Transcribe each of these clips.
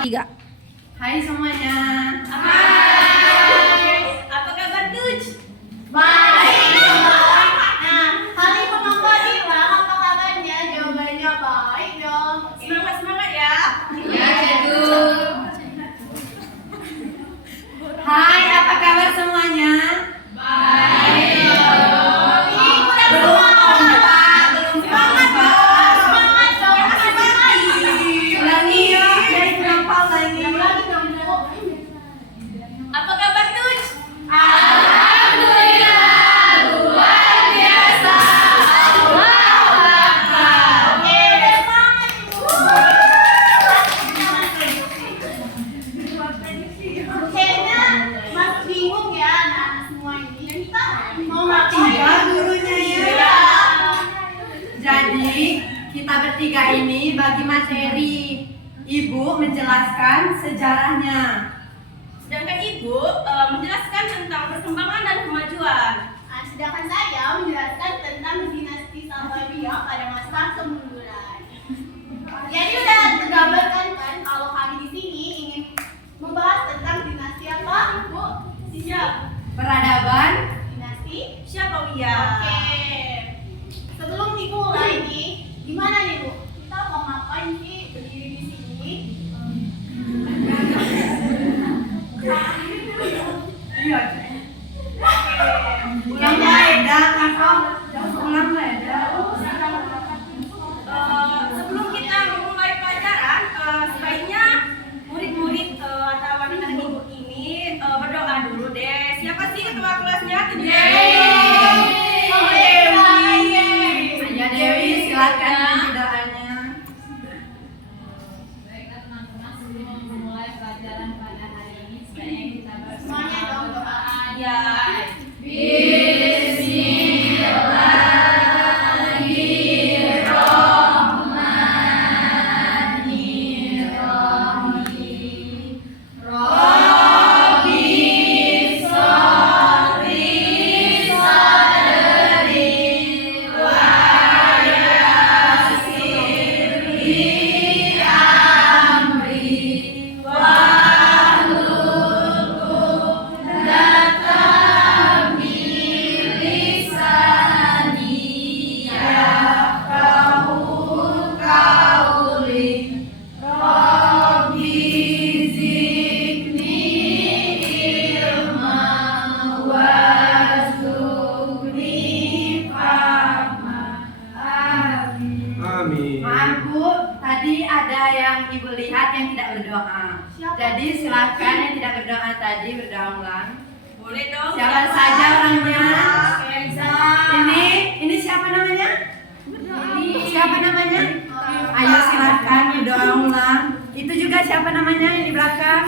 Tiga. Hai semuanya. Hai. Apa kabar Tuj? Baik. Nah, kali penonton nih bang, apa kabarnya? Jawabannya baik dong. Semangat ya. Ya, Cedul. Hai, apa kabar semuanya? Apa kabar Tuj? Kayaknya masih bingung ya anak-anak semua ini. Kita mau ngapain? Tiga gurunya ya. Jadi, kita bertiga ini bagi materi. Ibu menjelaskan sejarahnya. Sedangkan Ibu menjelaskan tentang perkembangan dan kemajuan. Nah, sedangkan saya menjelaskan tentang dinasti Safawiyah pada masa kemunduran. Jadi udah tergambarkan kan kalau kami di sini ingin membahas tentang dinasti apa, Ibu? Siap. Peradaban. Siapa Dinasti. Safawiyah? Oke. Sebelum dimulai nih, gimana nih Bu? Kita mau ngapain sih berdiri di sini? Iya, ulang beda kan Om? Ulang beda. Sebelum kita memulai pelajaran, sebaiknya murid-murid atau wanita dan ibu ini berdoa dulu deh. Siapa sih ketua kelasnya? Ya Dewi, silakan doanya. Baiklah teman-teman, sebelum memulai pelajaran pada hari ini, sebaiknya kita Semuanya dong doa. Ya. Maaf Bu, tadi ada yang Ibu lihat yang tidak berdoa. Jadi silakan yang tidak berdoa tadi berdoa ulang. Boleh dong. Siapa saja orangnya? Kenza. Ini siapa namanya? Siapa namanya? Ayo silakan berdoa ulang. Itu juga siapa namanya yang di belakang?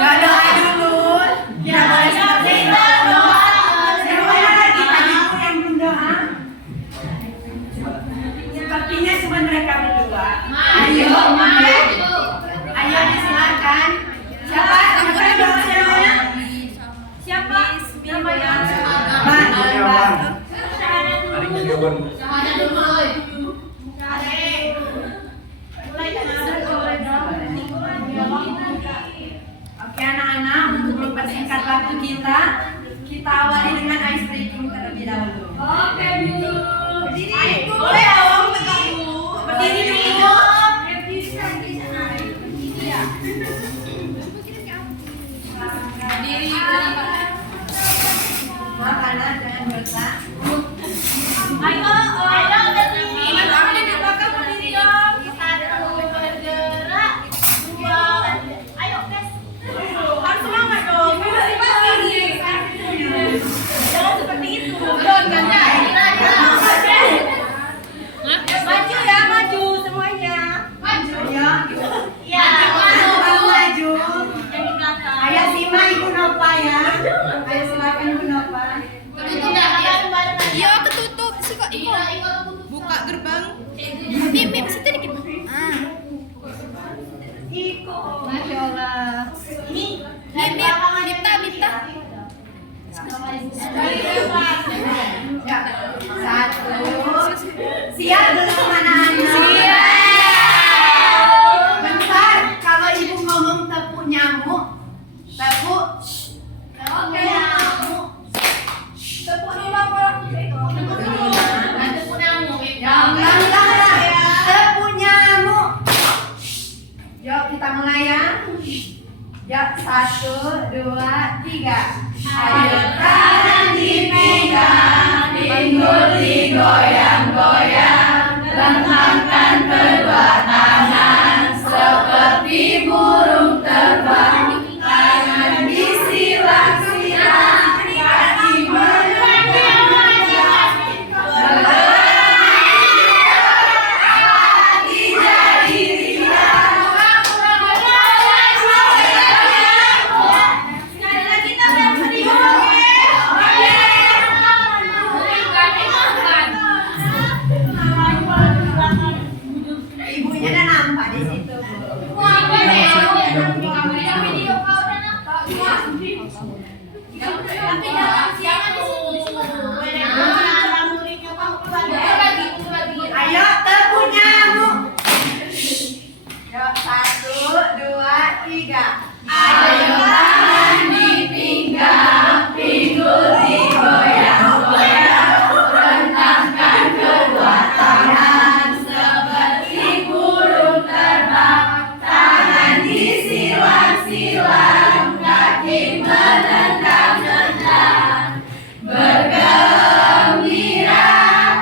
Ya doa dulu. Tidak boleh seperti itu. Siapa lagi tadi Bu yang berdoa? Sepertinya cuma mereka berdua. Ayo, ayo disilakan. Siapa namanya? Siapa namanya? Oke anak-anak, untuk mempersingkat waktu kita awali dengan ice breaking terlebih dahulu. Oke, Bu. Berdiri. Boleh dong, tegak dulu. Berdiri dulu. Berdiri. Maaf anak, jangan bergerak. Ayo, berdiri. Ambil di belakang berdiri dong. Satu bergerak, dua. Ayo guys. Harus semangat dong. Motivasi. Jangan seperti itu. Maju ya, maju semuanya. Maju. Ayo. Ya. Maju. Yang di belakang. Ayo simak Ibu Nova ya. Ayo silakan Ibu Nova. Ketutup ya. Iya ketutup. Suka ikut. Buka gerbang. situ dikit. Masya Allah. Ini Ya, satu. Siap belum anak-anak? Siap. Bentar, kalau ibu ngomong tepuk nyamuk, tepuk nyamuk. Tepuk dulu apa? Enggak. Tepuk nyamuk. Yuk kita mulai ya. Yuk 1, 2, 3. Ayo tangan dipegang, pinggul digoyang-goyang, rentangkan kedua tangan seperti burung terbang, tangan disilang-silang, kaki menendang, hati jadi riang. Sekali lagi kita yang serius. Ibunya udah nampak di situ. Ayo tepuk nyamuk. Yuk 1, 2, 3. Ayo tangan dipinggang, pinggul digoyang-goyang, rentangkan kedua tangan seperti burung terbang, tangan disilang-silang, kaki menendang-nendang, bergembira,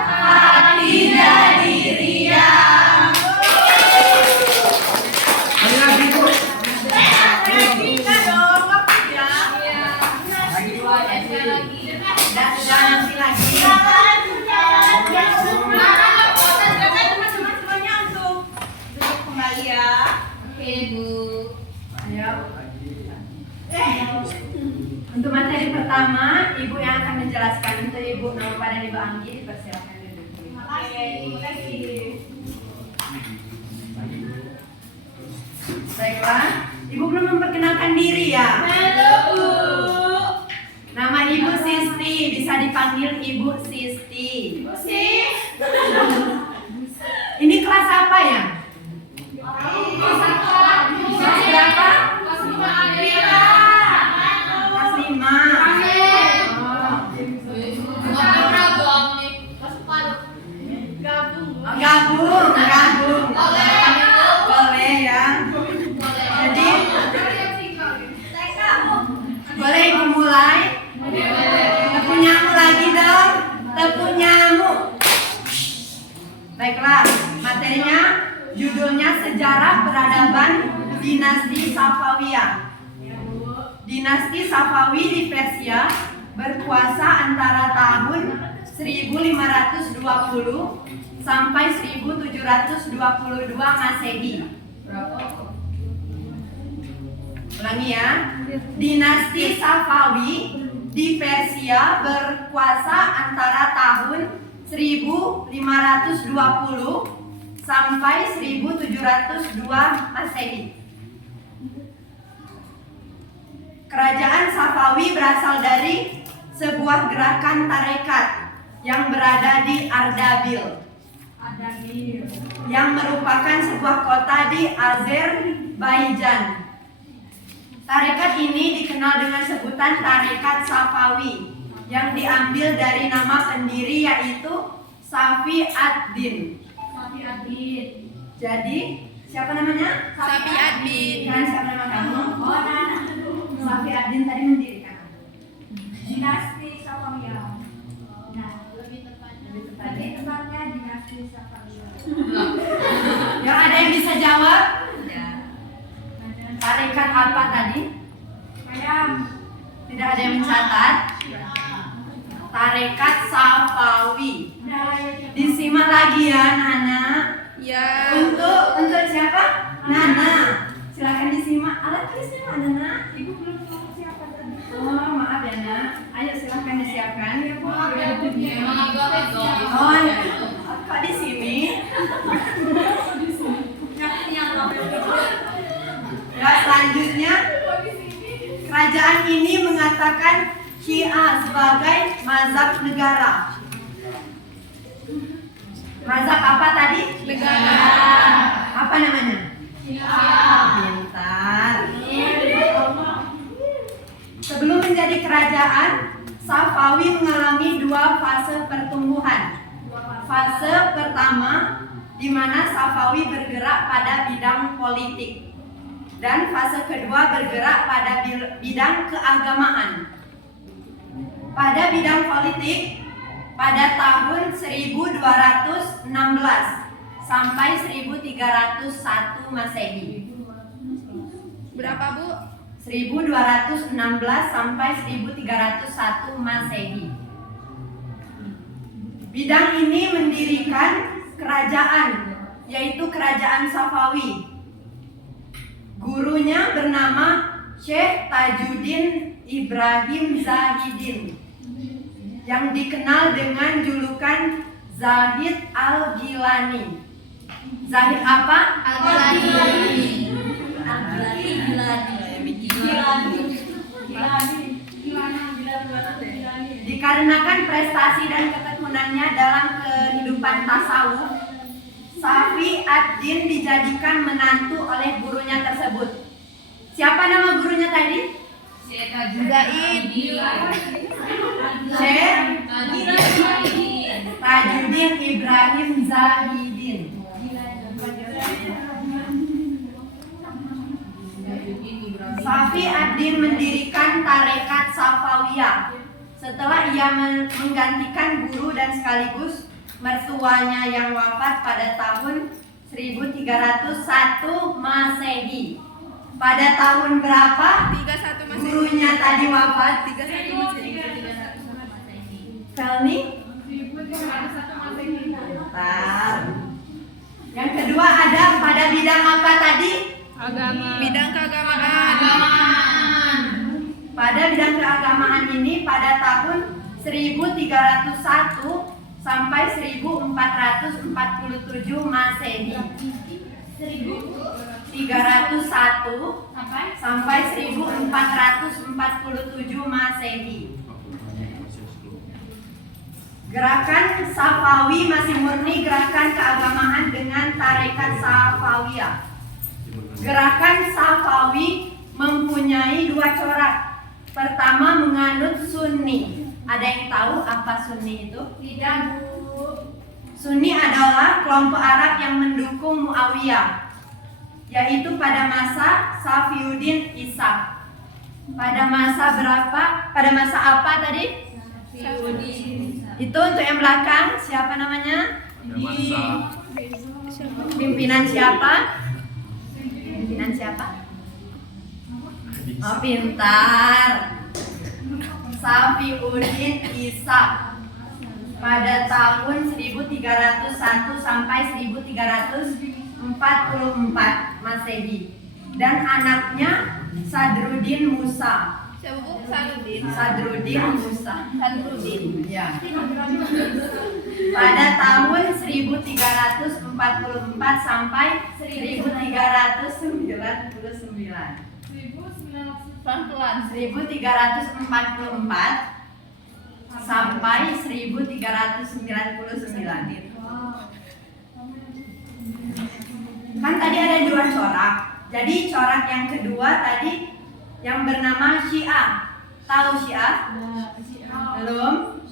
hati jadi riang. Kita dong, waktunya. Jangan lagi. Silakan teman-teman semuanya untuk duduk kembali ya. Oke, Bu. Ayo. Untuk materi pertama, Ibu yang akan menjelaskan. Untuk Ibu nama pada Ibu Anggi, dipersilakan duduk. Terima kasih. Baiklah, Ibu belum memperkenalkan diri ya. Halo Bu. Nama Ibu Sisti, bisa dipanggil Ibu Sisti. Sis. Ini kelas apa ya? Kelas berapa? Kelas 5. Gabung. Boleh ya. Jadi boleh Ibu mulai? Tepuk nyamuk lagi dong. Tepuk nyamuk. Baiklah, materinya judulnya Sejarah Peradaban Dinasti Safawiyah. Dinasti Safawi di Persia berkuasa antara tahun 1520 sampai 1722 Masehi. Ulangi ya. Dinasti Safawi di Persia berkuasa antara tahun 1520 sampai 1702 Masehi. Kerajaan Safawi berasal dari sebuah gerakan tarekat yang berada di Ardabil, yang merupakan sebuah kota di Azerbaijan. Tarekat ini dikenal dengan sebutan Tarekat Safawi yang diambil dari nama pendiri yaitu Safi ad-Din. Jadi siapa namanya? Safi ad-Din. Kan siapa nama kamu? Safi ad-Din tadi mendirikan Dinasti Safawiyah. tadi. Tepatnya dinasti Safawiyah. Yang ada yang bisa jawab? Tarekat apa tadi? Tidak ada yang mencatat. Tarekat Safawi. Disimak lagi ya, Nana. Ya. Untuk siapa? Nana. Silakan disimak. Alat tulisnya mana, Nana? Ibu belum tahu siapa tadi. Oh, maaf ya, Nak. Ayo silakan disiapkan. Emang agak itu. Oh, kok di sini? Bidang ini mengatakan Syiah sebagai mazhab negara. Mazhab apa tadi? Negara. Apa namanya? Pintar. Sebelum menjadi kerajaan, Safawi mengalami dua fase pertumbuhan. Fase pertama, di mana Safawi bergerak pada bidang politik, dan fase kedua bergerak pada bidang keagamaan. Pada bidang politik, pada tahun 1216 sampai 1301 Masehi. Berapa, Bu? 1216 sampai 1301 Masehi. Bidang ini mendirikan kerajaan, yaitu kerajaan Safawi. Gurunya bernama Syekh Tajuddin Ibrahim Zahidin, yang dikenal dengan julukan Zahid Al-Gilani. Zahid apa? Dikarenakan prestasi dan ketekunannya dalam kehidupan tasawuf, Safi ad-Din dijadikan menantu oleh gurunya tersebut. Siapa nama gurunya tadi? Syekh Tajuddin Ibrahim Zahidin. Safi ad-Din mendirikan tarekat Safawiyah setelah ia menggantikan guru dan sekaligus mertuanya yang wafat pada tahun 1301 Masehi. Pada tahun berapa 31 Masehi. gurunya tadi wafat? 31 Masehi. Felni? 1301 Masehi. Bentar. Yang kedua ada pada bidang apa tadi? Agama. Bidang keagamaan. Pada bidang keagamaan ini pada tahun 1301 sampai 1447 Masehi. 1301 sampai 1447 Masehi. Gerakan Safawi masih murni gerakan keagamaan dengan tarekat Safawiyah. Gerakan Safawi mempunyai dua corak. Pertama menganut Sunni. Ada yang tahu apa Sunni itu? Tidak, Bu. Sunni adalah kelompok Arab yang mendukung Muawiyah, yaitu pada masa Safiuddin Ishaq. Pada masa berapa? Pada masa apa tadi? Itu untuk yang belakang, siapa namanya? Pimpinan siapa? Pimpinan siapa? Oh, pintar. Safiuddin Ishaq pada tahun 1301 sampai 1344 Masehi, dan anaknya Sadruddin Musa. Siapa, Bu? Sadruddin. Sadruddin Musa. Sadruddin. Ya. Pada tahun 1344 sampai 1399. Pelan-pelan. 1344 sampai 1399. Kan tadi ada dua corak. Jadi corak yang kedua tadi yang bernama Syiah. Tahu Syiah? Belum?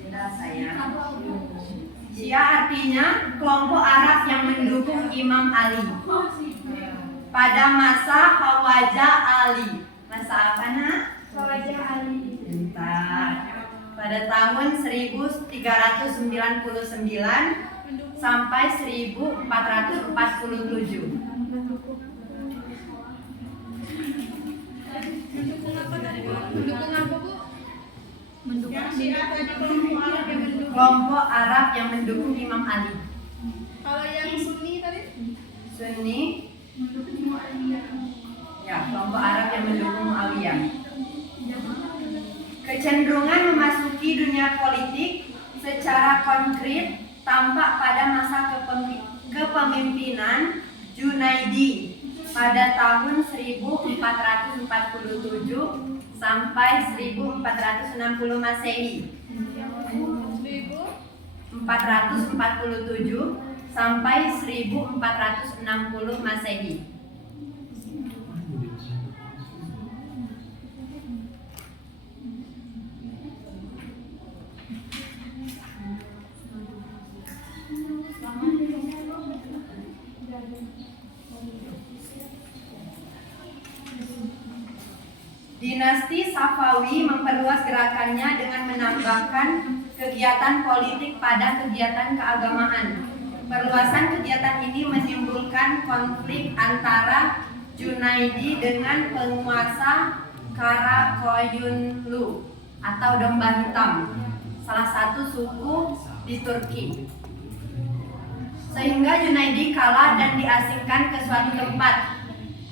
Tidak, sayang. Syiah artinya kelompok Arab yang mendukung Imam Ali pada masa Khawajah Ali. Masa apa, Nak? Khawajah Ali. Bentar. Pada tahun 1399 sampai 1447. Mendukung apa, Bu? Mendukung Kelompok Arab yang mendukung Imam Ali. Kalau yang Sunni tadi? Sunni. Ya, kelompok Arab yang mendukung Muawiyah. Kecenderungan memasuki dunia politik secara konkret tampak pada masa kepemimpinan Junaidi pada tahun 1447 1447 sampai 1460 Masehi. 447 sampai 1460 Masehi. Dinasti Safawi memperluas gerakannya dengan menambahkan kegiatan politik pada kegiatan keagamaan. Perluasan kegiatan ini menimbulkan konflik antara Junaidi dengan penguasa Karakoyunlu atau Domba Hitam, salah satu suku di Turki. Sehingga Junaidi kalah dan diasingkan ke suatu tempat.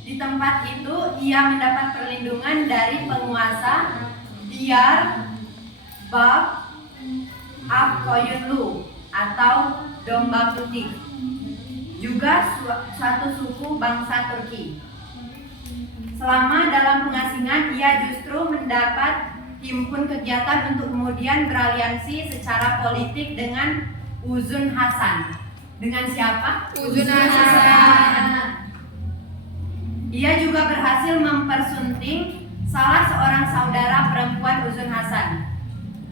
Di tempat itu ia mendapat perlindungan dari penguasa Diyar Bab Koyunlu atau Domba Putih, juga suatu suku bangsa Turki. Selama dalam pengasingan ia justru mendapat himpun kegiatan untuk kemudian beraliansi secara politik dengan Uzun Hasan. Dengan siapa? Uzun Hasan. Ia juga berhasil mempersunting salah seorang saudara perempuan Uzun Hasan.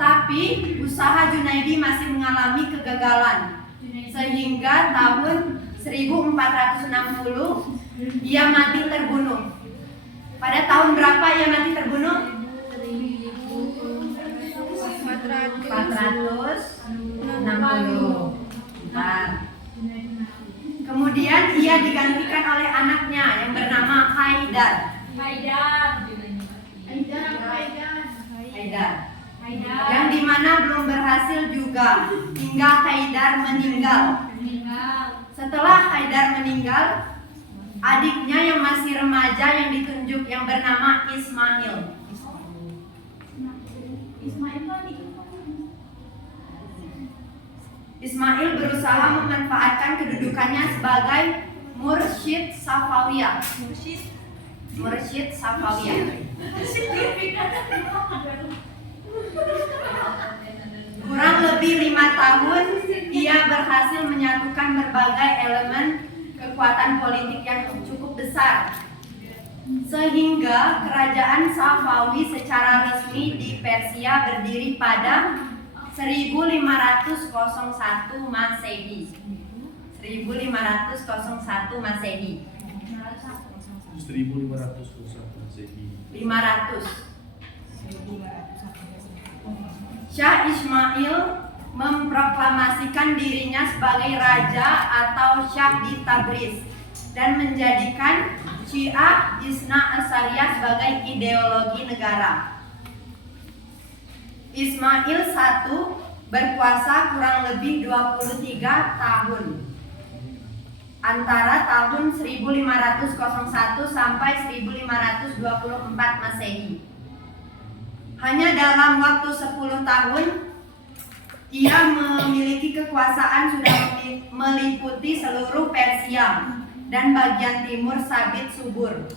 Tapi usaha Junaidi masih mengalami kegagalan. Sehingga tahun 1460 ia mati terbunuh. Pada tahun berapa ia mati terbunuh? 460. Kemudian ia digantikan oleh anaknya yang bernama Haidar. Yang dimana belum berhasil juga hingga Haidar meninggal. Setelah Haidar meninggal, adiknya yang masih remaja yang ditunjuk yang bernama Ismail. Ismail berusaha memanfaatkan kedudukannya sebagai Mursyid Safawiyah. Kurang lebih 5 tahun ia berhasil menyatukan berbagai elemen kekuatan politik yang cukup besar, sehingga kerajaan Safawi secara resmi di Persia berdiri pada 1501 Masehi. 1501 Masehi. 500. Syah Ismail memproklamasikan dirinya sebagai raja atau Syah di Tabriz dan menjadikan Syiah Isna Asyariyah sebagai ideologi negara. Ismail I berkuasa kurang lebih 23 tahun, antara tahun 1501 sampai 1524 Masehi. Hanya dalam waktu 10 tahun ia memiliki kekuasaan sudah meliputi seluruh Persia dan bagian timur Sabit subur.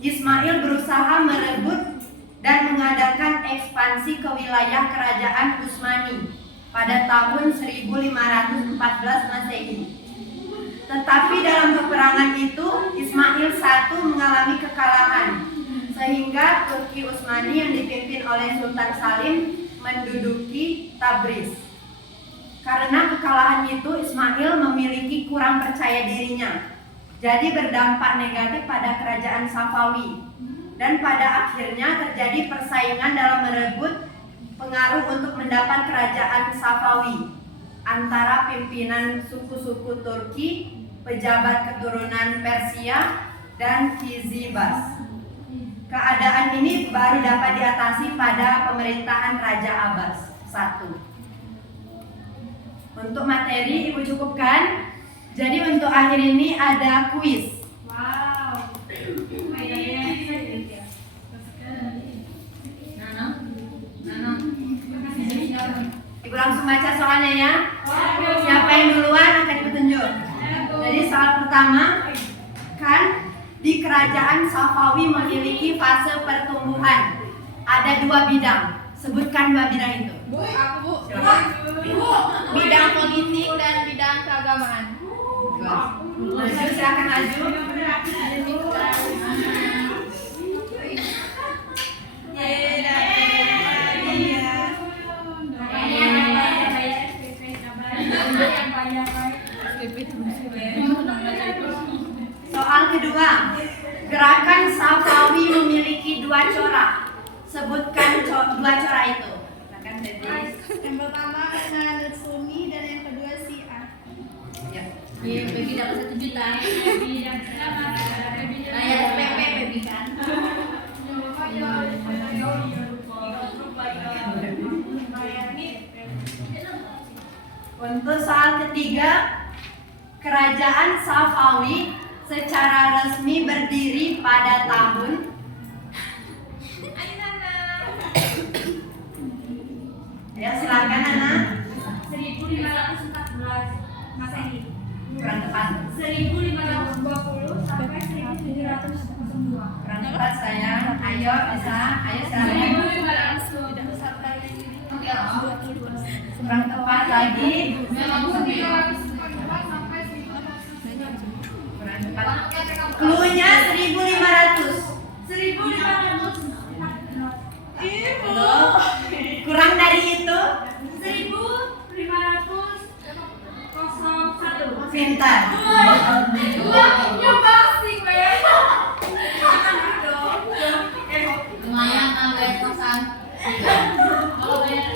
Ismail berusaha merebut dan mengadakan ekspansi ke wilayah kerajaan Utsmani pada tahun 1514 Masehi. Tetapi dalam peperangan itu Ismail I mengalami kekalahan, sehingga Turki Utsmani yang dipimpin oleh Sultan Salim menduduki Tabriz. Karena kekalahan itu Ismail memiliki kurang percaya dirinya, jadi berdampak negatif pada kerajaan Safawi. Dan pada akhirnya terjadi persaingan dalam merebut pengaruh untuk mendapat kerajaan Safawi antara pimpinan suku-suku Turki, pejabat keturunan Persia, dan Kizibas. Keadaan ini baru dapat diatasi pada pemerintahan Raja Abbas I. Untuk materi Ibu cukupkan. Jadi untuk akhir ini ada kuis. Ibu langsung baca soalnya ya. Siapa yang duluan akan dipetunjuk. Jadi soal pertama kan kerajaan Safawi memiliki fase pertumbuhan. Ada 2 bidang. Sebutkan 2 bidang itu. Bidang politik dan bidang keagamaan. Maju, silakan maju. Soal kedua, gerakan Safawi memiliki 2 corak. Sebutkan 2 corak itu. Silakan Febri. Yang pertama ada Nutsumi dan yang kedua Syiah. Ya. Baby dapat 1 juta. Bayar SPP baby kan. Untuk soal ketiga, kerajaan Safawi secara resmi berdiri pada tahun ya, silakan Nana. 1514 Masehi. Kurang tepat. 1520 sampai 1702. Kurang tepat sayang. Ayo bisa. Ayo silakan. Kurang tepat lagi. Kurang tepat. Cluenya 1500. 1500. Loh, kurang dari itu. 1501. Pintar. Lumayan angkat kosan. Kalau bayar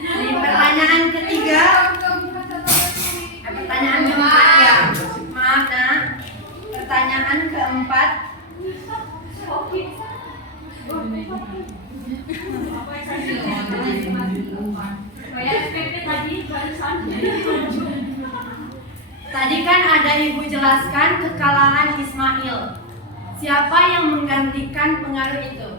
Di pertanyaan ketiga, pertanyaan keempat ya. Maaf nak. Pertanyaan keempat. Tadi kan ada ibu jelaskan kekalahan Ismail. Siapa yang menggantikan pengaruh itu?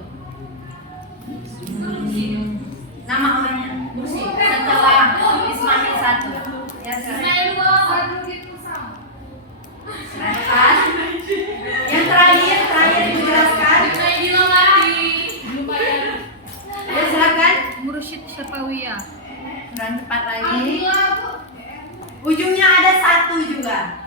Nama orangnya. Setelah Ismail 1. Ya, silakan. Silakan. Yang terakhir ibu jelaskan. Ya, silakan. Mursyid Syafawiyah. Kurang tepat lagi. Ujungnya ada 1 juga.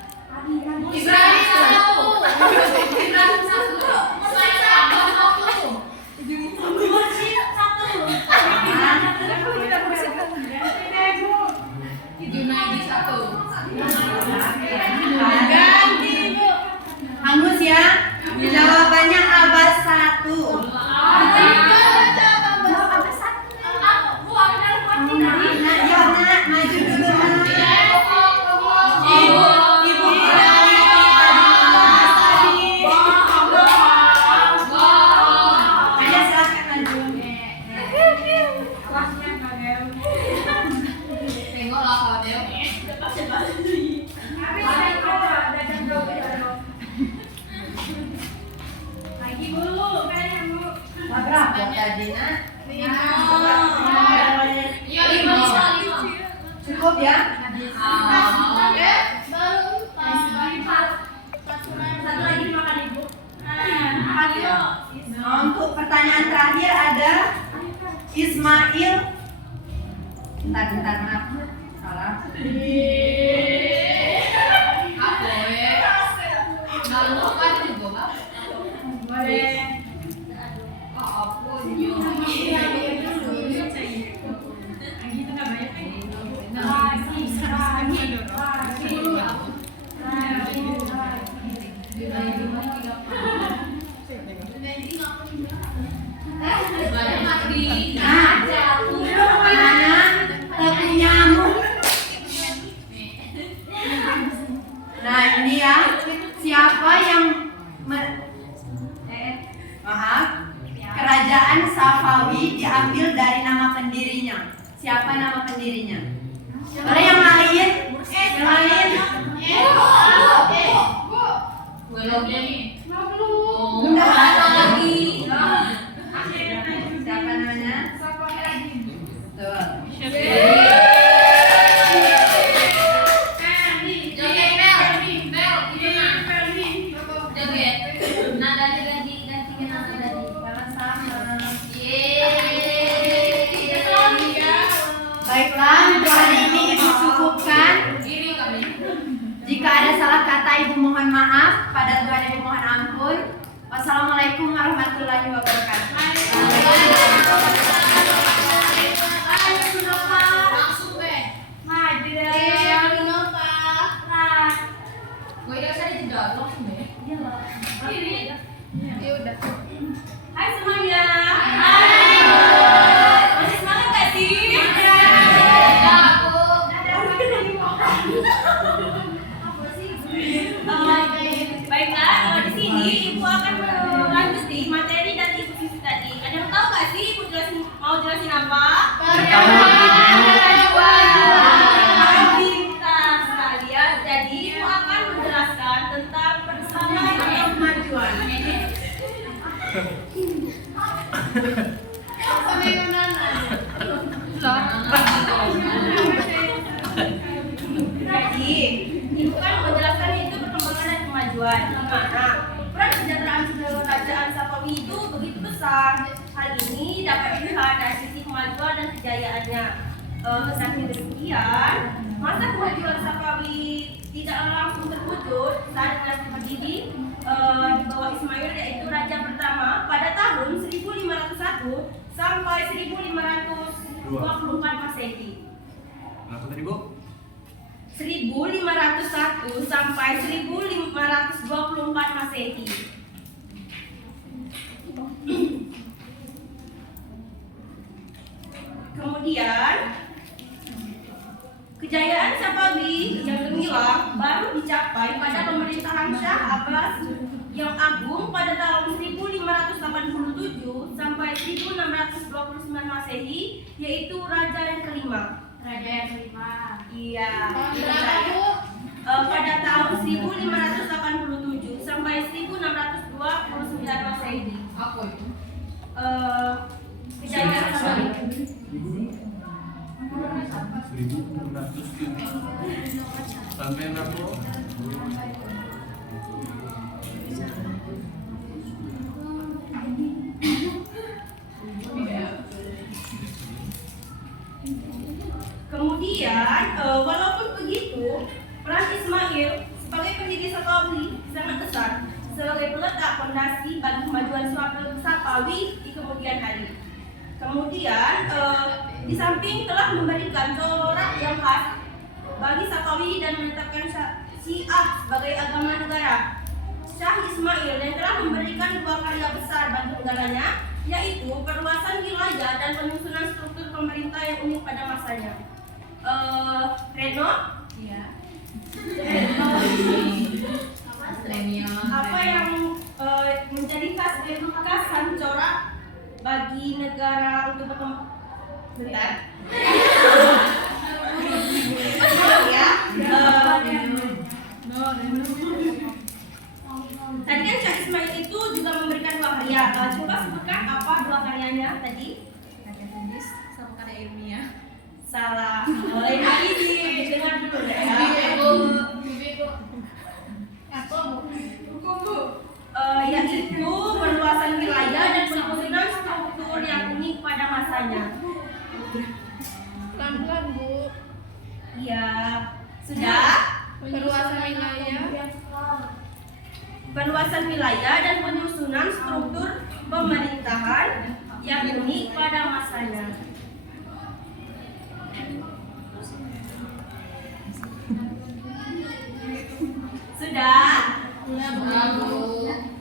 Hangus ya. Jawabannya abad 1. Ya nak, maju dulu nak. Ibu ayo silakan maju. Tengoklah kalau dia. Berapa tadi nak? Cukup ya? Nah, untuk pertanyaan terakhir ada Ismail. Bentar, maaf. Salah. Apa ya? Kalau kan juga. Boleh. Apa Nah, mana tepi nyamuk. Nah, ini ya. Siapa yang maaf, kerajaan Safawi diambil dari nama pendirinya. Siapa nama pendirinya? Ada yang lain? Yang lain? Udah ada lagi. Siapa namanya? Betul. Joget bel. Hai semuanya. Masih semangat gak sih? Baiklah, di sini Ibu akan melanjuti materi dari Ibu Sisi tadi. Ada yang tahu gak sih Ibu mau jelasin apa? Pintar sekali ya. Jadi Ibu akan menjelaskan tentang persamaan dan kemajuan. Jadi, Ibu kan menjelaskan itu perkembangan dan kemajuan. Gimana? Peran kesejahteraan kerajaan Sapawi itu begitu besar. Hal ini dapat dilihat dari sisi kemajuan dan kejayaannya. Saking demikian, masa kemajuan Sapawi tidak langsung terwujud saat dinasti berdiri di bawah Ismail, yaitu raja pertama pada tahun 1501 sampai 1524 Masehi. Kenapa tadi, Bu? 1501 sampai 1524 Masehi. Kemudian kejayaan Sapawi yang gemilang baru dicapai pada pemerintahan Shah Abbas yang agung pada tahun 1587 sampai 1629 Masehi, yaitu raja yang kelima. Iya. Pada tahun 1587 sampai 1629 Masehi. Apa itu? Kejayaan Sapawi. 1607 sampai berapa? Kemudian, walaupun begitu, peran Ismail sebagai pendiri Sapawi sangat besar sebagai peletak fondasi bagi kemajuan Sapawi di kemudian hari. Kemudian, di samping telah memberikan corak yang khas bagi Sapawi dan menetapkan Syiah sebagai agama negara, Shah Ismail yang telah memberikan dua karya besar bagi negaranya, yaitu perluasan wilayah dan penyusunan struktur pemerintah yang unik pada masanya. Reno? Iya. Apa yang menjadi khasan corak bagi negara untuk berkembang? Bentar. Ya. Tadi kan Shah Ismail itu juga memberikan dua karya. Coba sebutkan apa dua karyanya tadi? Karya tulis sama karya ilmiah. Salah. Boleh lagi dengar dulu ya. Yaitu perluasan wilayah dan penyusunan struktur yang unik pada masanya. Pelan-pelan, Bu. Iya. Sudah? Perluasan wilayah. Perluasan wilayah dan penyusunan struktur pemerintahan yang unik pada masanya. Sudah?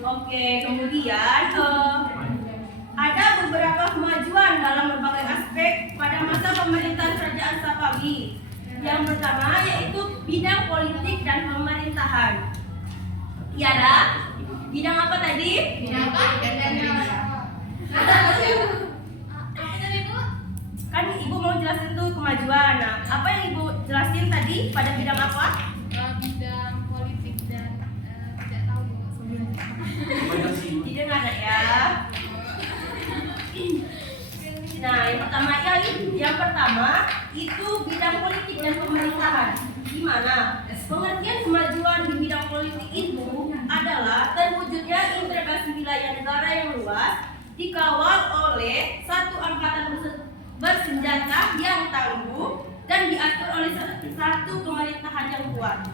Oke, kemudian ada beberapa kemajuan dalam berbagai aspek pada masa pemerintahan kerajaan Sapawi. Yang pertama yaitu bidang politik dan pemerintahan. Tiara, bidang apa tadi? Kan Ibu mau jelasin tuh kemajuan. Nah, apa yang Ibu jelasin tadi pada bidang apa? Bidang politik dan tidak tahu Tidak ada ya. Nah, yang pertama itu bidang politik dan pemerintahan. Gimana? Pengertian kemajuan di bidang politik itu adalah terwujudnya integrasi wilayah negara yang luas dikawal oleh satu angkatan bersenjata yang tangguh dan diatur oleh satu pemerintahan yang kuat,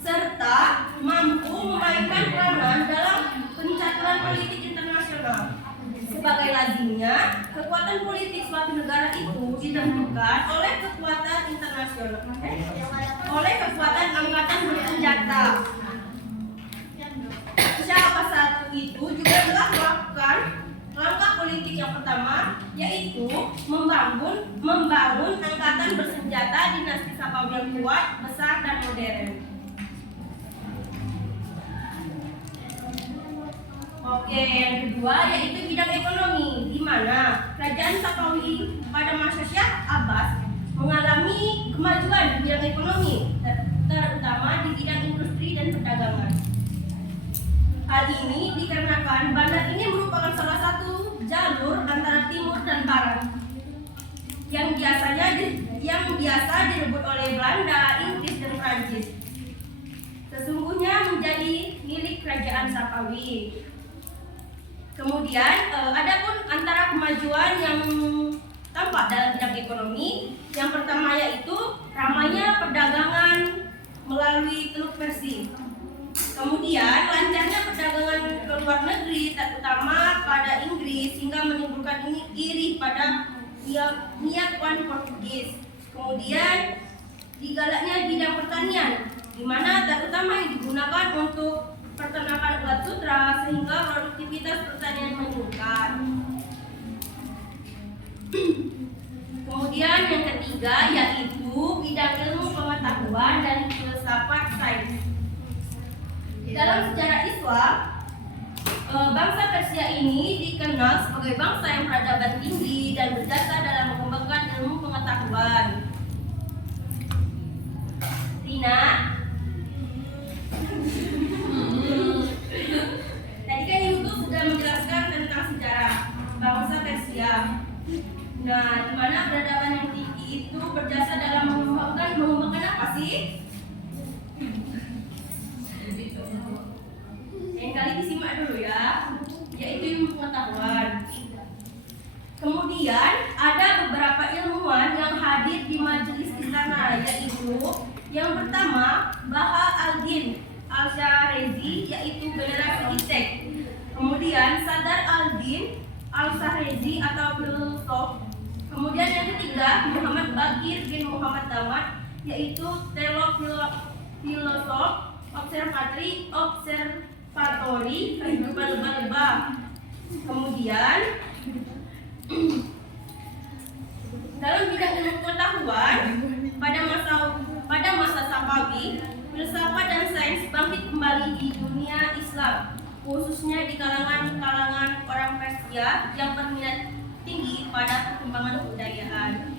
serta mampu memainkan peranan dalam pencaturan politik internasional. Sebagai lazimnya, kekuatan politik suatu negara itu ditentukan oleh kekuatan internasional, oleh kekuatan angkatan bersenjata. politik yang pertama yaitu membangun angkatan bersenjata dinasti Sapawi yang kuat, besar dan modern. Oke, yang kedua yaitu bidang ekonomi, di mana kerajaan Sapawi pada masa Syah Abbas mengalami kemajuan di bidang ekonomi, terutama di bidang industri dan perdagangan. Hal ini dikarenakan bandar ini merupakan salah satu jalur antara timur dan barat yang biasa direbut oleh Belanda, Inggris dan Prancis. Sesungguhnya menjadi milik kerajaan Sapawi. Kemudian adapun antara kemajuan yang tampak dalam bidang ekonomi, yang pertama yaitu ramainya perdagangan melalui Teluk Persia. Kemudian lancarnya perdagangan ke luar negeri, terutama pada Inggris, hingga menimbulkan iri pada niat Portugis. Kemudian digalaknya bidang pertanian, di mana terutama yang digunakan untuk peternakan ulat sutra, sehingga produktivitas pertanian meningkat. Kemudian yang ketiga yaitu bidang ilmu pengetahuan dan filsafat sains. Dalam sejarah Islam, bangsa Persia ini dikenal sebagai bangsa yang peradaban tinggi dan berjasa dalam mengembangkan ilmu pengetahuan. Rina, tadi kan Ibu sudah menjelaskan tentang sejarah bangsa Persia. Nah, di mana peradaban yang tinggi itu berjasa dalam mengembangkan apa sih? Yang kali disimak dulu ya, yaitu ilmu pengetahuan. Kemudian ada beberapa ilmuwan yang hadir di majelis di sana, yaitu yang pertama Baha al-Din al-Sharazi, yaitu generasi Itek. Kemudian Sadar al-Din al-Sharazi atau filosof. Kemudian yang ketiga Muhammad Bakir bin Muhammad Damat, yaitu teolog filosof observatori kehidupan lebah-lebah. Kemudian dalam bidang ilmu pengetahuan pada masa Safawi, filsafat dan sains bangkit kembali di dunia Islam, khususnya di kalangan orang Persia yang berminat tinggi pada perkembangan kebudayaan.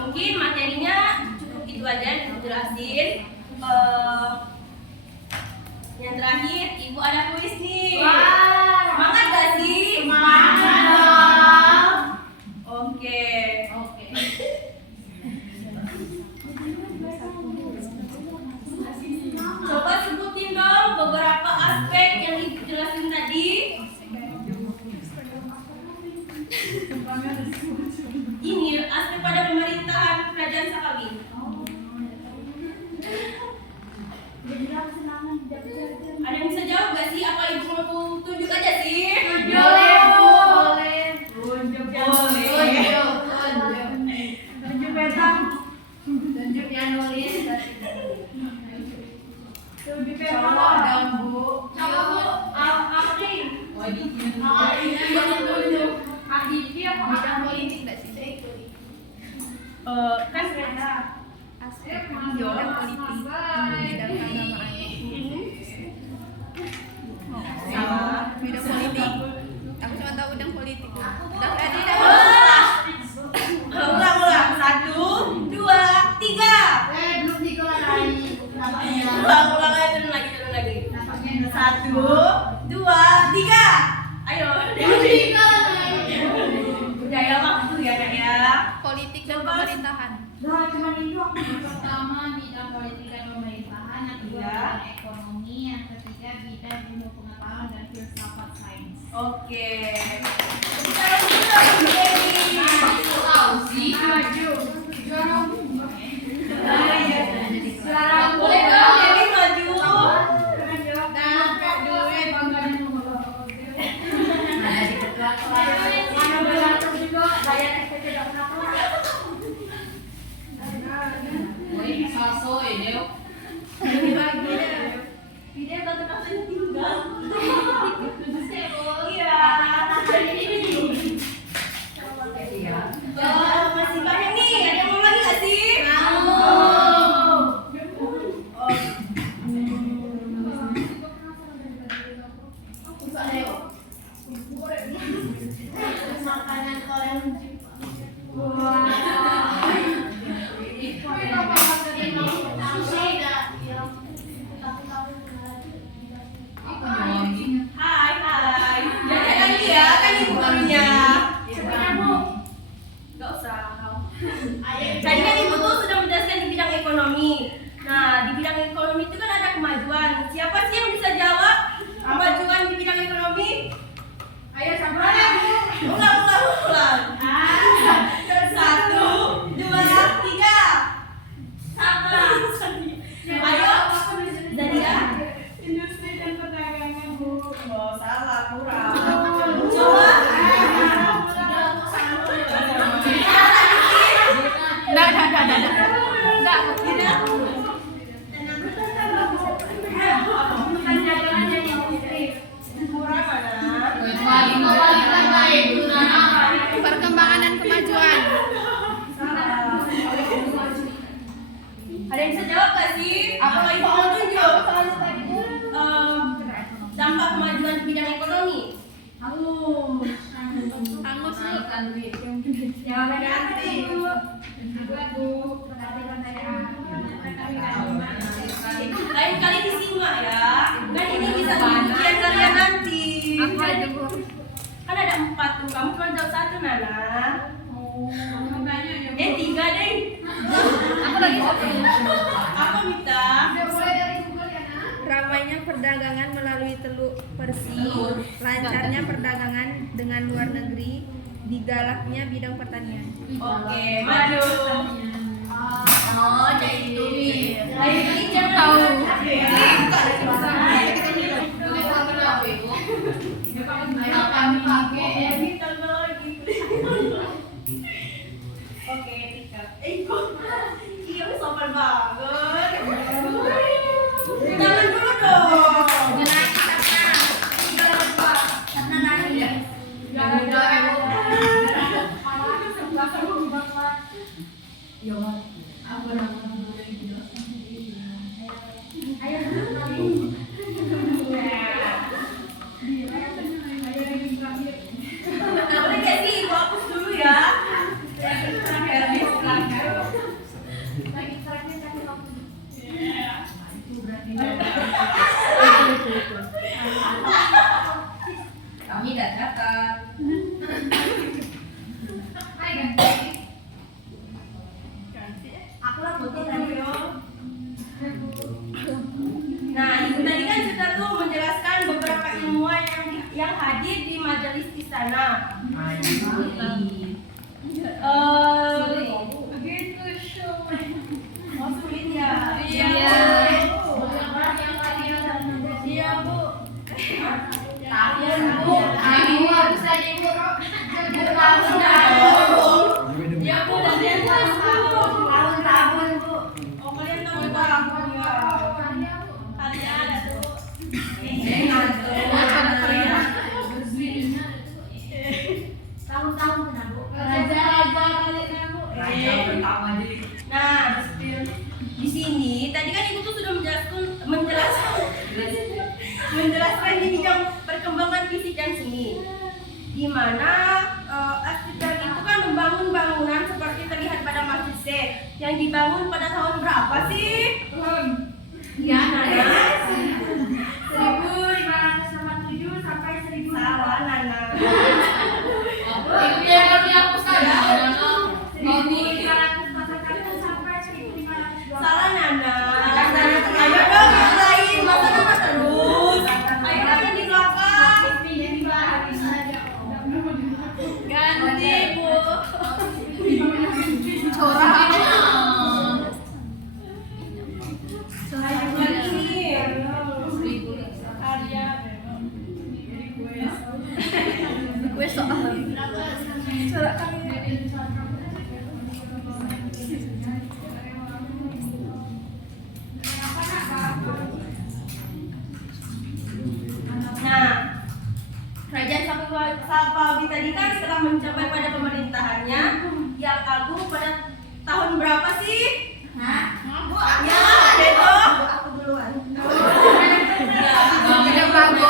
Mungkin materinya cukup itu aja yang dijelasin. Yang terakhir, Ibu ada kuis nih. Wah. Semangat gak sih? Semangat dong. Oke. Coba sebutin dong beberapa aspek yang Ibu jelasin tadi. Ini aspek pada pemerintahan kerajaan Safawi. Ada yang bisa jawab gak sih? Apa Ibu mau tunjuk aja sih? Boleh, Bu. Boleh. Tunjuk. Tunjuk petang. Tunjuk yang nulis. Tunjuk petang. Coba dong, Bu. Coba Bu, apa nih? Adiki apa bidang politik gak sih? Kan ada Aspek bidang politik. Bidang keagamaan. salah. Bidang politik. Aku cuma tahu bidang politik. Tadi Ulang. 1, 2, 3. Belum dikeluarin. Kenapa ya? Ulang lagi, turun lagi. 1, 2, 3. Ayo. Udah ya waktu ya Kak ya. politik dan pemerintahan. Yang pertama bidang politik dan pemerintahan, yang kedua Iya. bidang ekonomi, yang ketiga bidang ilmu pengetahuan dan filsafat sains. Oke. Sekarang kita Dewi. Tahu sih? Maju. Boleh dong Dewi maju. Woi, saso ya Deo. Dia kata-kata tinggal. Seru. Iya. Jadi ini kurang. Coba. Kurang mana? Perkembangan dan kemajuan. Ada yang bisa jawab gak sih? Apa itu mau tunjuk? Dampak kemajuan bidang ekonomi. Hangus Yang ganti. Lain kali disimak ya. Dan ini bisa ujian kalian nanti. Apa itu, Bu? Kan ada 4 tuh. Kamu cuma jawab 1 Nana. 3 deh. Aku lagi satu. Apa Mita? Ramainya perdagangan melalui Teluk Persi, lancarnya perdagangan dengan luar negeri, digalaknya bidang pertanian. Oke, maju. Oh, jadi itu. Lain kali jangan Tahu. Oke, Tika. Ikut. Iya, sopan banget. Jangan dulu dong. Boleh gak sih? Ibu hapus dulu ya. Kami udah catat. Nah, ibu tadi kan sudah tuh menjelaskan beberapa ilmuwan yang hadir di majelis istana. Begitu show. Oh, sulit ya. Iya. Iya, Bu. Tahun, Bu. Iya, Bu. Dan dia tahun, Bu. Oh, kalian tahun-tahun ya. Kalian ada tuh. Nah, di sini tadi kan ibu tuh sudah menjelaskan di bidang perkembangan fisik dan seni, di mana arsitek itu kan membangun bangunan seperti terlihat pada Masjid Z yang dibangun pada tahun berapa sih? Ya, Nana. 1567 sampai 1000. Salah, Nana. Salah, Nana. Ayo dong yang lain, masa Nana terus? Ayo dong yang di belakang. Ganti, Bu. Nah, Kerajaan Safawi tadi kan setelah mencapai pada pemerintahannya yang agung pada tahun berapa sih? Bu, ya, itu. Aku duluan. Tidak bagus.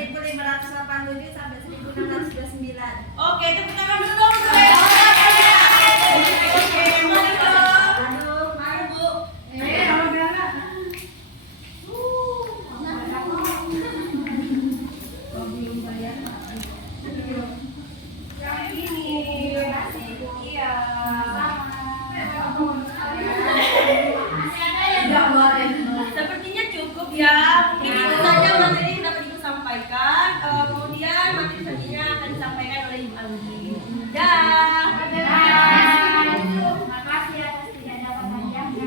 1587 sampai 1629. Oke, tepuk tangan dulu dong. Oke, mari dong. Aduh, mari Bu. Yang ini. Iya. Sepertinya cukup ya. Mungkin itu saja materi yang dapat Ibu sampaikan. Kemudian materi selanjutnya akan disampaikan oleh Ibu Anggi. Dah. Makasih atas tidak dapat panjangnya.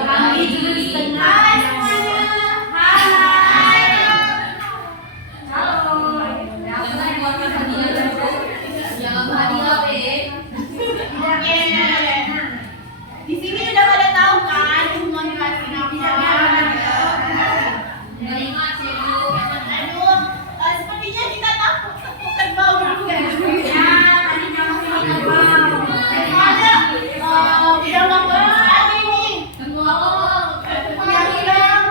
Kami jurus tengah. Hai semuanya. Hai. Jangan hadiah, Be. Oke. Di sini udah pada tahu kan Ibu mau jelasin apa? Nggak ingat sih dulu. Aduh, sepertinya kita takut tepukan bau dulu ya. Tadi jangan makan bau. Ada udah nggak boleh lagi nih. Semua Yang bilang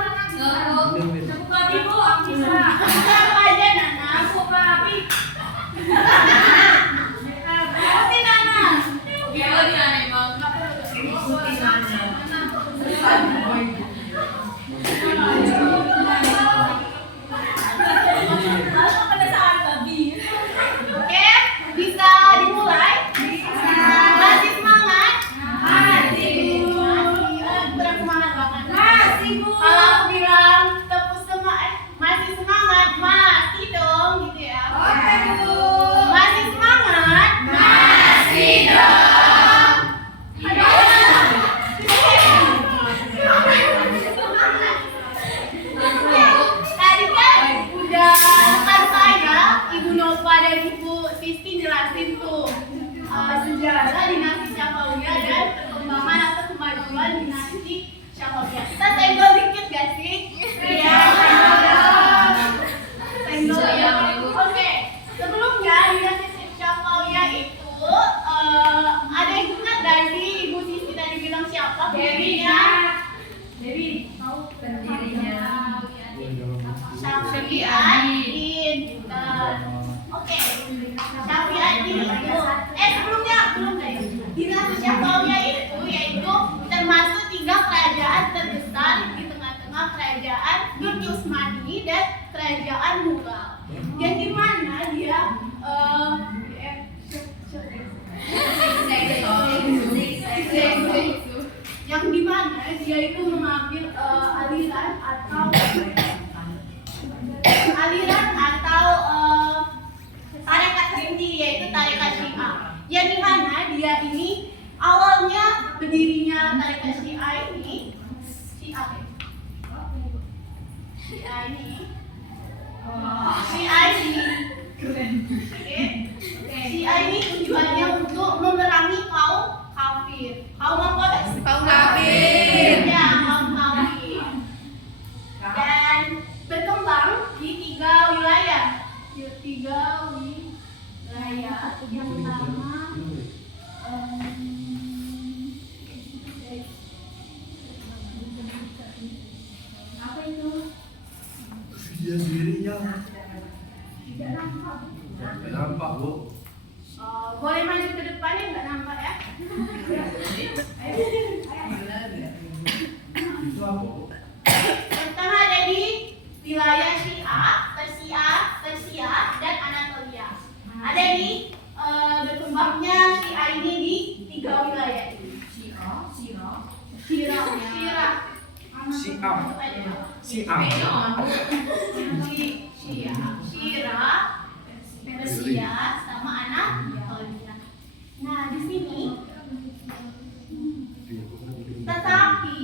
Ibu, aku bisa. siapa aja Nana? Aku papi. Pasti Nana. Gila dia emang. Ikuti Nana. Aku pada saat babi. Oke, bisa dimulai? Bisa. Masih semangat? Masih. Kurang semangat banget. Masih, Bu. Kalau aku bilang tepuk semangat, masih semangat, masih dong gitu ya. Oke, Bu. Masih semangat? Masih dong. Tadi kan udah rekan saya, Ibu Nova dan Ibu Sisti jelasin tuh sejarah dinasti Syafawiyah dan perkembangan atau kemajuan dinasti Syafawiyah. Kita senggol dikit gak sih? Iya. Senggol. Oke. Sebelumnya dinasti Syafawiyah itu ada yang ingat gak sih Ibu Sisti tadi bilang siapa? Dewi-nya. Dewi, tahu pendirinya. Syafi'addin. Oke. Syafi'addin itu belum deh. Dinasti Syafawiyah itu yaitu termasuk 3 kerajaan terbesar di tengah-tengah kerajaan Turki Utsmani dan kerajaan Mughal. Yang di mana dia yang di mana dia itu mengambil aliran atau tarekat tersendiri yaitu tarekat Syiah. Yang di mana dia ini awalnya berdirinya tarekat Syiah ini Syiah ini tujuannya untuk memerangi kaum kafir. Kaum apa? Kaum kafir. Ya, kaum kafir. Dan berkembang di 3 wilayah. Yang pertama apa itu? Dia dirinya. Tidak nampak. Nggak nampak, Bu. Boleh maju ke depan ya, nggak nampak ya? Itu apa, Bu? Pertama ada di wilayah Syiah, Persia, dan Anatolia. Ada di berkembangnya Syiah ini di 3 wilayah ini. Syirah, Persia, sama Anatolia. Nah, di sini tetapi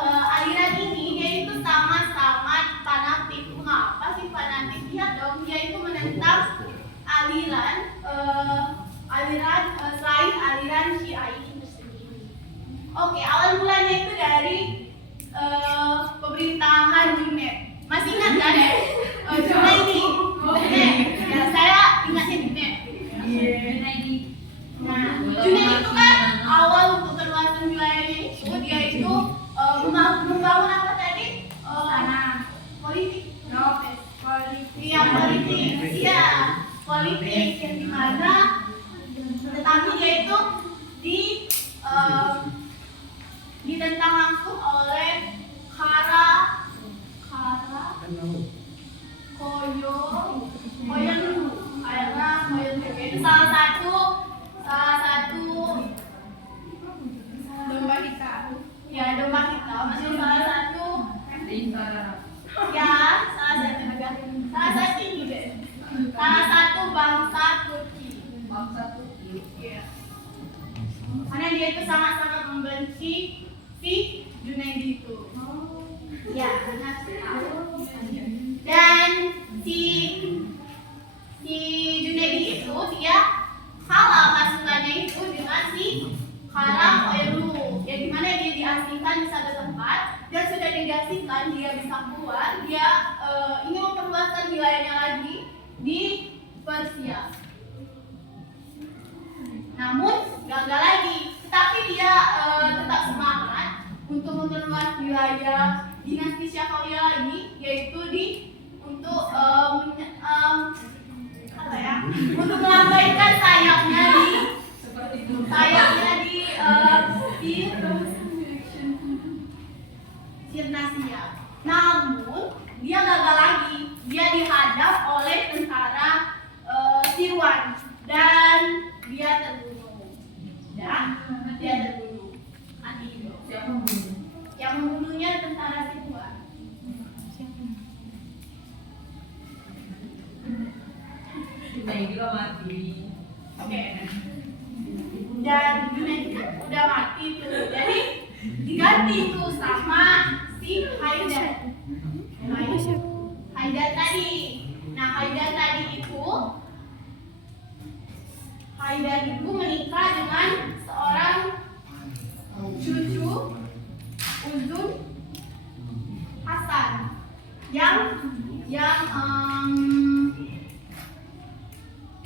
aliran ini dia itu sangat-sangat fanatik. Mengapa sih fanatik? Lihat dong, dia itu menentang selain aliran Syiah ini sendiri. Oke, awal mulanya itu dari pemerintahan Junaid. Masih ingat kan? Junaid ini. Ya, saya ingatnya Junaid. Nah, Junaid itu kan awal untuk perluasan wilayahnya itu dia itu membangun apa tadi? Politik. Politik yang dimana tetapi dia itu ditentang langsung oleh Koyon itu salah satu itu sangat-sangat membenci si Junaidi itu. Ya, benar sekali. Dan si Junaidi itu dia kalah pasukannya itu dengan si Karakoyunlu, yang dimana dia diasingkan di satu tempat dan sudah diasingkan dia bisa keluar, dia ingin memperluaskan wilayahnya lagi di Persia. Namun gagal lagi, tetapi dia tetap semangat untuk memperluas wilayah dinasti Safawi lagi, yaitu untuk melambaikan sayapnya di Sirnasia. Namun dia gagal lagi, dia dihadap oleh tentara Sirwan dan dia terbunuh. Mati. Siapa membunuh? Yang membunuhnya tentara Sirwan. Junaidi lo mati. Oke. Dan Junaidi kan udah mati tuh, jadi diganti tuh sama si Haidar. Haidar tadi. Nah, Haidar itu menikah dengan seorang cucu Uzun Hasan yang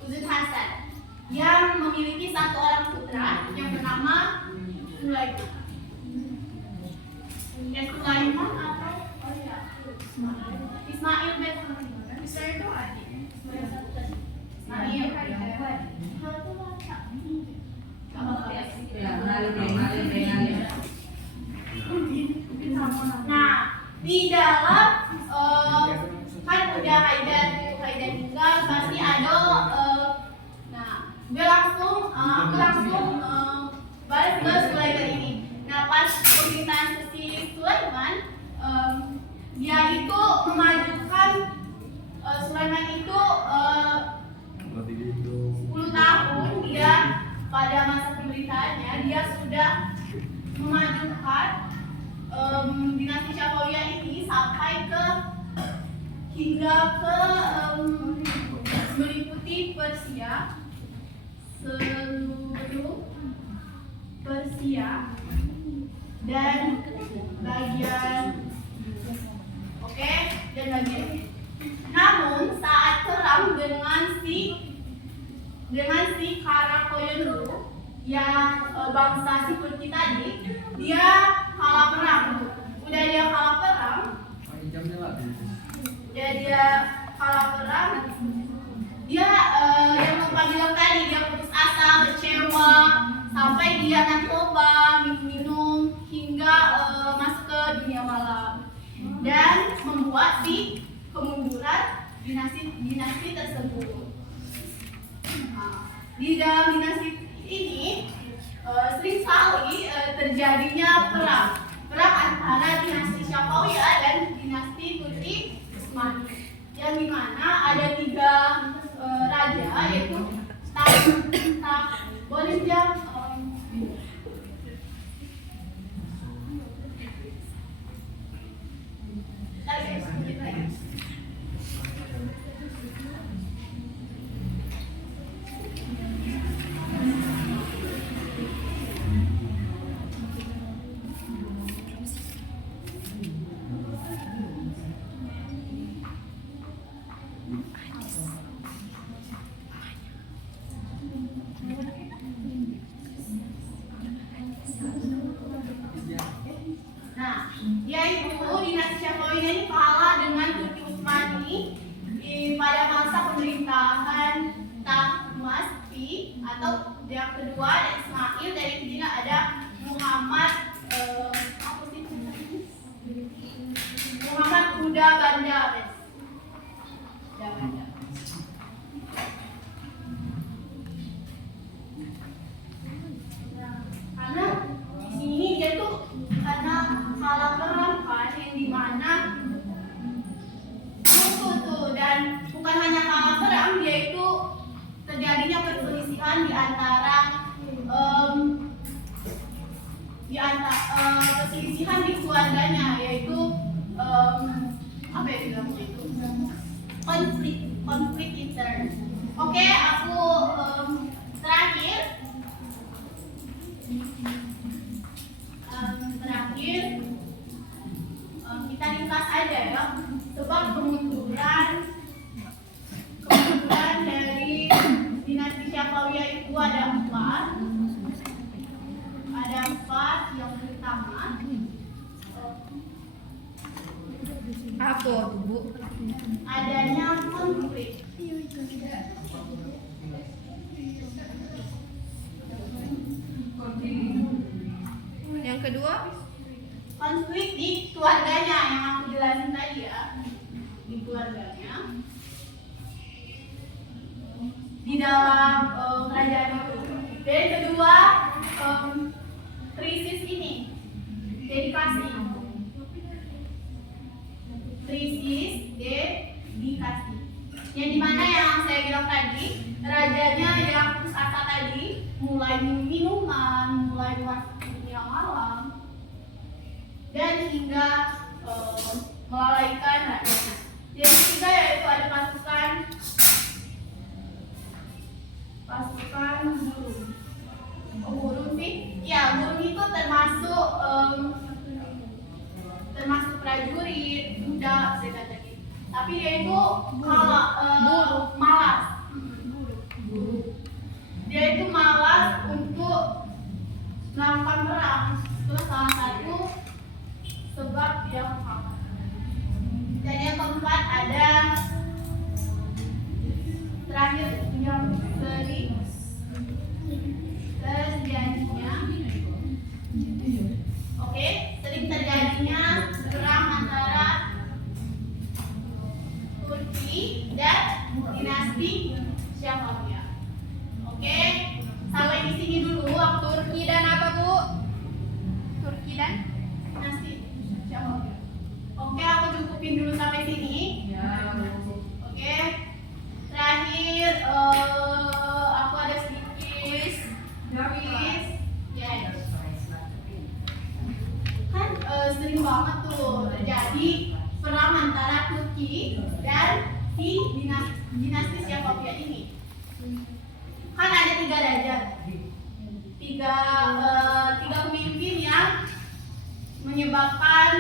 Uzun Hasan yang memiliki satu orang putra yang bernama Sulaiman. Sulaiman atau Ismail bin Ismail itu adik. Ismail. Nah, di dalam kan udah Haidar tinggal, pasti ada aku langsung balik ke Sulaiman ini. Nah, pas pemerintahan si Sulaiman, dia itu memajukan Sulaiman itu 10 tahun dia pada masa pemerintahannya dia sudah memajukan dinasti Safawiyah ini sampai hingga ke meliputi Persia, seluruh Persia dan bagian dan bagian. Namun saat perang dengan si Karakoyunlu yang bangsa si Turki tadi, dia kalah perang. Udah dia kalah perang, dia yang Bapak bilang tadi, dia putus asa, kecewa, sampai dia narkoba, minum hingga masuk ke dunia malam dan membuat si kemunduran dinasti tersebut. Di dalam dinasti ini sering sekali terjadinya perang antara dinasti Safawiyah dan dinasti Turki Utsmani, yang dimana ada 3 raja, yaitu boleh jam yaitu dinasti Safawiyah ini kalah dengan Turki Utsmani pada masa pemerintahan Tahmaspi, atau yang kedua ada Ismail, dari ketiga ada Muhammad Huda Banda. Karena di sini dia tuh karena kalah perang kan, yang di antara perselisihan di keluarganya, yaitu apa ya bilangnya itu, konflik intern. Oke, aku terakhir kita ringkas aja ya, sebab kemunduran dari dinasti Syafawiyah itu ada empat. Yang pertama, Apa tuh, Bu? adanya konflik. Yang kedua, Konflik di keluarganya yang aku jelasin tadi ya, di keluarganya, di dalam kerajaan itu. Dan kedua, krisis ini, dedikasi. Krisis dedikasi. Yang dimana yang saya bilang tadi, rajanya yang putus asa tadi mulai minum minuman, mulai masuk dunia malam, dan hingga melalaikan rakyatnya. Yang ketiga yaitu ada pasukan burung sih. Ya, burung itu termasuk prajurit, budak, saya kata gitu. Tapi dia itu malas. Dia itu malas untuk melakukan perang. Itu salah satu sebab dia menghambat. Dan yang keempat ada terakhir yang sering terjadinya perang antara Turki dan dinasti Syafawiyah. Oke, sampai di sini dulu. Turki dan apa, Bu? Turki dan Dinasti Syafawiyah. Oke, aku cukupin dulu sampai sini. Oke, terakhir aku ada sedikit quiz. Yes. Kan sering banget tuh terjadi perang antara Turki dan si dinasti Syafawiyah ini. Kan ada 3 raja, tiga pemimpin yang menyebabkan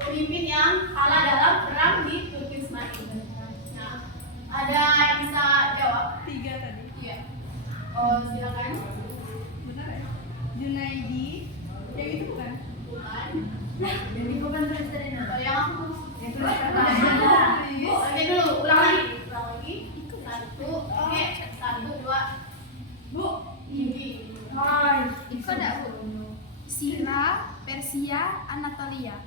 pemimpin yang kalah dalam perang di Turki Ismail. Nah, ada yang bisa jawab? 3 tadi. Iya. Silakan. Benar ya? Junaidi. Yang itu bukan? Bukan. Jadi bukan presiden. Yang aku Itu Oke dulu, ulang lagi. Satu, oke, 1, 2. Bu, ini. Itu ada, Bu. Sila, Persia, Anatolia.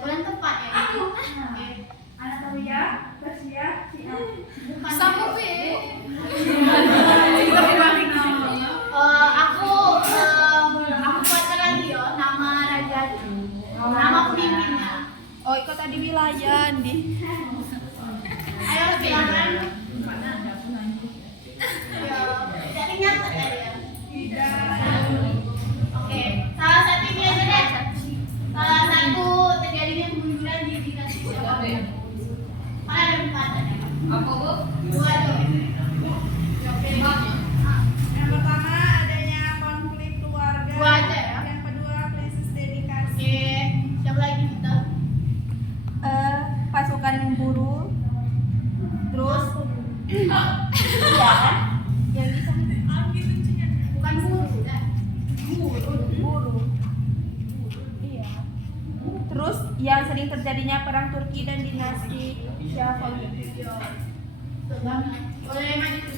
Bulan tepat ya. Oke. Anatolia, Persia, Cina. Bukan. Sama, Bu. Aku baca lagi ya nama raja, nama pemimpinnya. Oh, ikut tadi wilayah di. Ayo silakan. Jadi nyata tadi ya. Oke, salah satu ini aja deh. Salah satu terjadinya kemunduran di dinasti Syafawiyah. Kan ada 4 tadi. Apa, Bu? 2 dong. Oke. Yang pertama adanya konflik keluarga. 2 aja ya. Yang kedua krisis dedikasi. Oke, siapa lagi kita? Pasukan buruh. Terus yang bisa Bukan guru, dah. buruh. Iya. Terus yang sering terjadinya perang Turki dan dinasti Syafawiyah. Boleh maju.